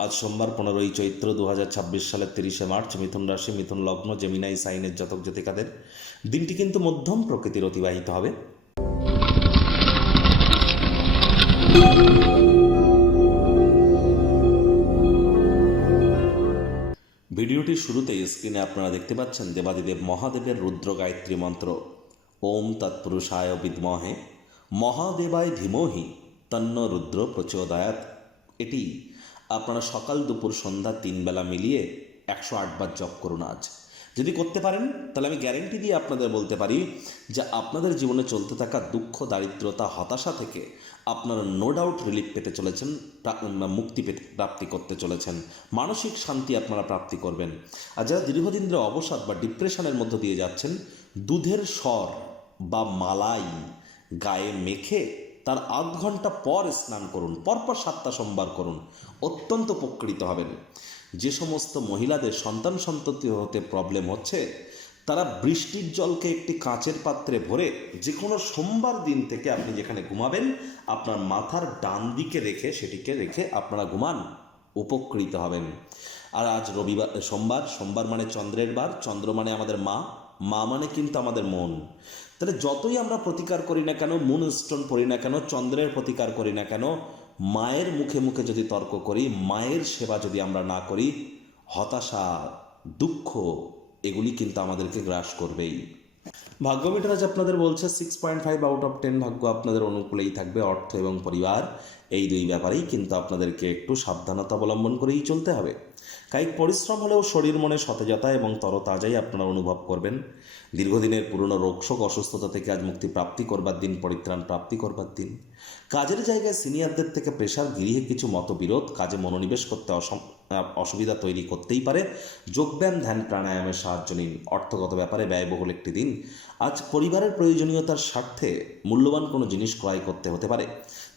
আজ সোমবার 15ই চৈত্র 2026 সালের 30শে মার্চ। মিথুন রাশি, মিথুন লগ্ন, জেমিনাই সাইনের জাতক জাতিকাদের দিনটি কিন্তু মধ্যম প্রকৃতির অতিবাহিত হবে। ভিডিওটির শুরুতেই স্ক্রিনে আপনারা দেখতে পাচ্ছেন দেবাদিদেব মহাদেবের রুদ্র গায়ত্রী মন্ত্র। ওম তৎপুরুষায় বিদ্মহে মহাদেবায় ধীমহি তন্ন রুদ্র প্রচোদয়াৎ। এটি আপনারা সকাল দুপুর সন্ধ্যা 3 বেলা মিলিয়ে 108 বার জপ করুন। আজ যদি করতে পারেন তাহলে আমি গ্যারেন্টি দিয়ে আপনাদের বলতে পারি যে আপনাদের জীবনে চলতে থাকা দুঃখ, দারিদ্রতা, হতাশা থেকে আপনারা নো ডাউট রিলিফ পেতে চলেছেন, মুক্তি পেতে প্রাপ্তি করতে চলেছেন, মানসিক শান্তি আপনারা প্রাপ্তি করবেন। আর যারা দীর্ঘদিন ধরে অবসাদ বা ডিপ্রেশনের মধ্য দিয়ে যাচ্ছেন, দুধের স্বর বা মালাই গায়ে মেখে তার 8 ঘন্টা পর স্নান করুন, পরপর 7টা সোমবার করুন, অত্যন্ত উপকৃত হবেন। যে সমস্ত মহিলাদের সন্তান সন্ততি হতে প্রবলেম হচ্ছে, তারা বৃষ্টির জলকে একটি কাঁচের পাত্রে ভরে যে কোনো সোমবার দিন থেকে আপনি যেখানে ঘুমাবেন আপনার মাথার ডান দিকে রেখে সেটিকে রেখে আপনারা ঘুমান, উপকৃত হবেন। আর আজ রবিবার, সোমবার মানে চন্দ্রের বার, চন্দ্র মানে আমাদের মা, মা মানে কিন্তু আমাদের মন। তাহলে যতই আমরা প্রতিকার করি না কেন, মুন স্টোন পড়ি না কেন, চন্দ্রের প্রতিকার করি না কেন, মায়ের মুখে মুখে যদি তর্ক করি, মায়ের সেবা যদি আমরা না করি, হতাশা, দুঃখ এগুলি কিন্তু আমাদেরকে গ্রাস করবেই। ভাগ্য মিটার আজ আপনাদের বলছে 6.5 আউট অফ 10 ভাগ্য আপনাদের অনুকূলেই থাকবে। অর্থ এবং পরিবার এই দুই ব্যাপারেই কিন্তু আপনাদেরকে একটু সাবধানতা অবলম্বন করেই চলতে হবে। কায়িক পরিশ্রম হলেও শরীর মনে সতেজতা এবং তরতাজাই আপনারা অনুভব করবেন। দীর্ঘদিনের পুরনো রোগশোক, অসুস্থতা থেকে আজ মুক্তি প্রাপ্তি করবার দিন, পরিত্রাণ প্রাপ্তি করবার দিন। কাজের জায়গায় সিনিয়রদের থেকে প্রেশার, গৃহে কিছু মতবিরোধ, কাজে মনোনিবেশ করতে অসুবিধা তৈরি করতেই পারে। যোগব্যায়াম, ধ্যান, প্রাণায়ামের সাহায্য নিন। অর্থগত ব্যাপারে ব্যয়বহুল একটি দিন। আজ পরিবারের প্রয়োজনীয়তার স্বার্থে মূল্যবান কোনো জিনিস ক্রয় করতে হতে পারে,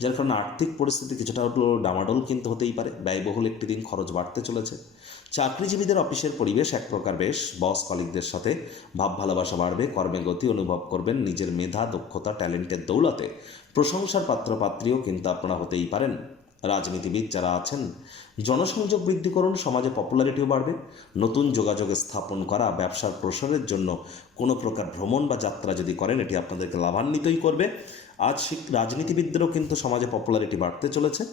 যার কারণে আর্থিক পরিস্থিতি কিছুটা ডামাডোল কিন্তু হতেই পারে। ব্যয়বহুল একটি দিন, খরচ বাড়তে চলেছে। চাকরিজীবীদের অফিসের পরিবেশ এক প্রকার বেশ, বস কলিগদের সাথে ভাব ভালোবাসা বাড়বে, কর্মে গতি অনুভব করবেন। নিজের মেধা, দক্ষতা, ট্যালেন্টের দৌলতে প্রশংসার পাত্রপাত্রীও কিন্তু আপনারা হতেই পারেন। রাজনীতিবিদ যারা আছেন, জনসংযোগ বৃদ্ধি করুন, সমাজে পপুলারিটিও বাড়বে। নতুন যোগাযোগ স্থাপন করা, ব্যবসার প্রসারের জন্য কোনো প্রকার ভ্রমণ বা যাত্রা যদি করেন, এটি আপনাদেরকে লাভান্বিতই করবে। আজ রাজনীতিবিদদেরও কিন্তু সমাজে পপুলারিটি বাড়তে চলেছে।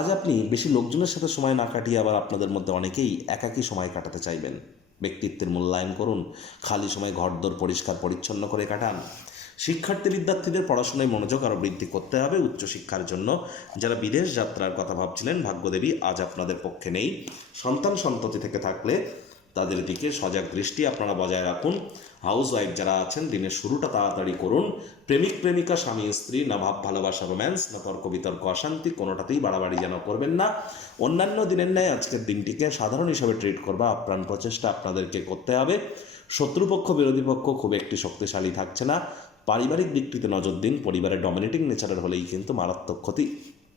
আজ আপনি বেশি লোকজনের সাথে সময় না কাটিয়ে আবার আপনাদের মধ্যে অনেকেই একাকী সময় কাটাতে চাইবেন। ব্যক্তিত্বের মূল্যায়ন করুন, খালি সময় ঘরদোর পরিষ্কার পরিচ্ছন্ন করে কাটান। শিক্ষার্থী বিদ্যার্থীদের পড়াশোনায় মনোযোগ আরও বৃদ্ধি করতে হবে। উচ্চশিক্ষার জন্য যারা বিদেশ যাত্রার কথা ভাবছিলেন, ভাগ্যদেবী আজ আপনাদের পক্ষে নেই। সন্তান সন্ততি থেকে থাকলে তাদের দিকে সজাগ দৃষ্টি আপনারা বজায় রাখুন। হাউস ওয়াইফ যারা আছেন, দিনের শুরুটা তাড়াতাড়ি করুন। প্রেমিক প্রেমিকা, স্বামী স্ত্রী, না ভাব ভালোবাসা রোম্যান্স, না তর্ক বিতর্ক অশান্তি, কোনোটাতেই বাড়াবাড়ি যেন করবেন না। অন্যান্য দিনের ন্যায় আজকের দিনটিকে সাধারণ হিসাবে ট্রিট করবা আপ্রাণ প্রচেষ্টা আপনাদেরকে করতে হবে। শত্রুপক্ষ, বিরোধী পক্ষ খুব একটি শক্তিশালী থাকছে না। পারিবারিক দিকটিতে নজর দিন। পরিবারের ডমিনেটিং নেচারের হলেই কিন্তু মারাত্মক ক্ষতি।